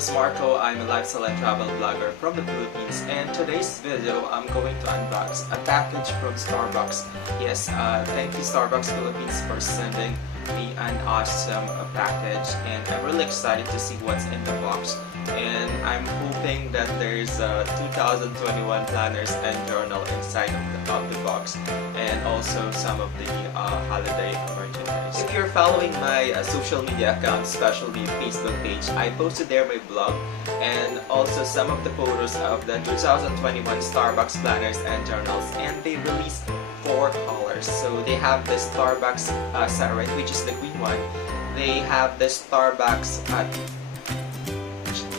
is Marco. I'm a lifestyle and travel blogger from the Philippines, and today's video I'm going to unbox a package from Starbucks. Yes, thank you Starbucks Philippines for sending me an awesome package, and I'm really excited to see what's in the box. And I'm hoping that there's 2021 planners and journal inside of the box, and also some of the holiday merchandise. If you're following my social media accounts, especially Facebook page, I posted there my blog and also some of the photos of the 2021 Starbucks planners and journals, and they released 4 colors. So they have the Starbucks Siren, which is the green one. They have the Starbucks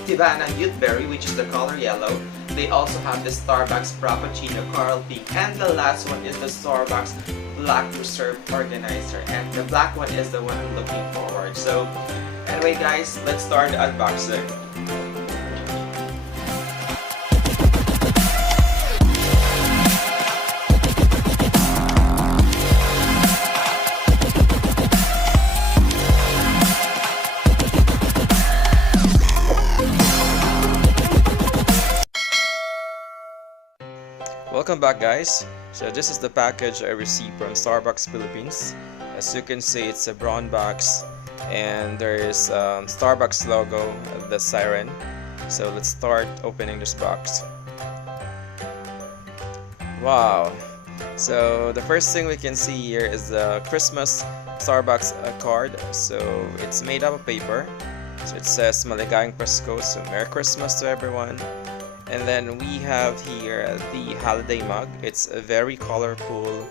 Tivana Youthberry, which is the color yellow. They also have the Starbucks Frappuccino Coral Pink, and the last one is the Starbucks Black Reserve Organizer, and the black one is the one I'm looking forward. So anyway guys, let's start the unboxing. Welcome back guys. So this is the package I received from Starbucks Philippines. As you can see, it's a brown box and there is Starbucks logo, the siren. So let's start opening this box. Wow. So the first thing we can see here is the Christmas Starbucks card. So it's made up of paper. So it says Maligayang Pasko, so Merry Christmas to everyone. And then we have here the holiday mug. It's very colorful.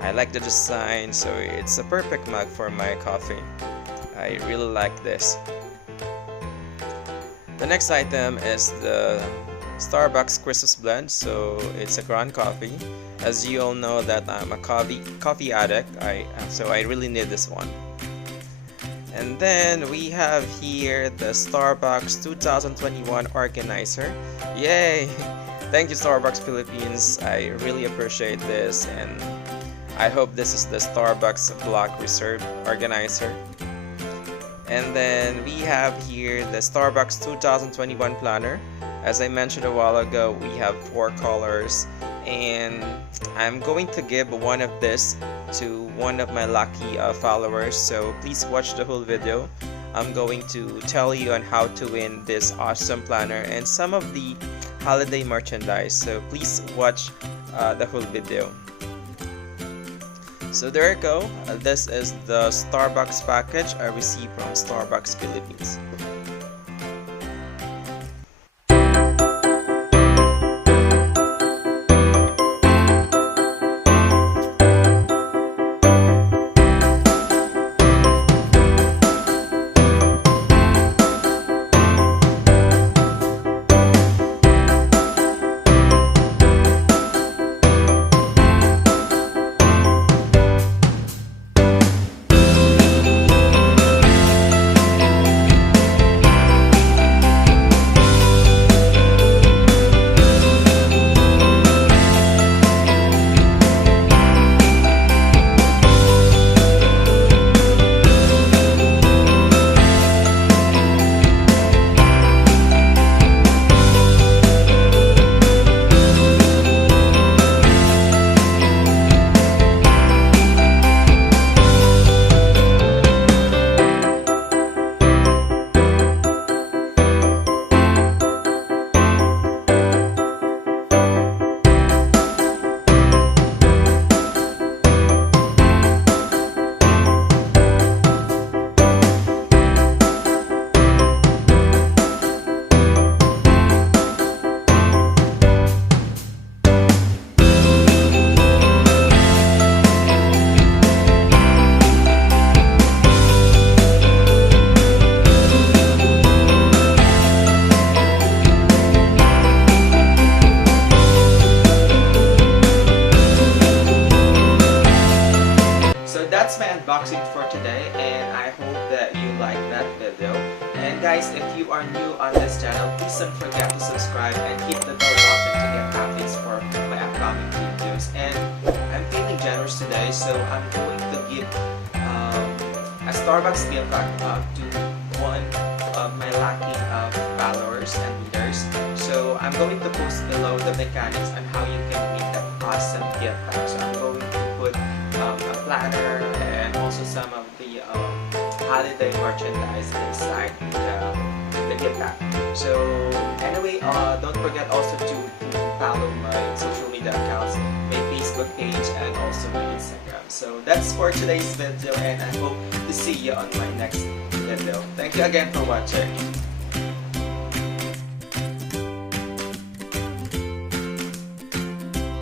I like the design, so it's a perfect mug for my coffee. I really like this. The next item is the Starbucks Christmas blend. So it's a ground coffee. As you all know that I'm a coffee addict, so I really need this one. And then we have here the Starbucks 2021 organizer. Yay! Thank you Starbucks Philippines. I really appreciate this, and I hope this is the Starbucks Black Reserve organizer. And then we have here the Starbucks 2021 planner. As I mentioned a while ago, we have 4 colors, and I'm going to give one of this to one of my lucky followers, so please watch the whole video. I'm going to tell you on how to win this awesome planner and some of the holiday merchandise, so please watch the whole video. So there you go. This is the Starbucks package I received from Starbucks Philippines. That's my unboxing for today, and I hope that you liked that video. And guys, if you are new on this channel, please don't forget to subscribe and hit the bell button to get updates for my upcoming videos. And I'm feeling generous today, so I'm going to give a Starbucks gift pack to one of my lucky post below the mechanics on how you can make that awesome gift pack. So I'm going to put a planner and also some of the holiday merchandise inside the gift pack. So anyway, don't forget also to follow my social media accounts, my Facebook page and also my Instagram. So that's for today's video, and I hope to see you on my next video. Thank you again for watching.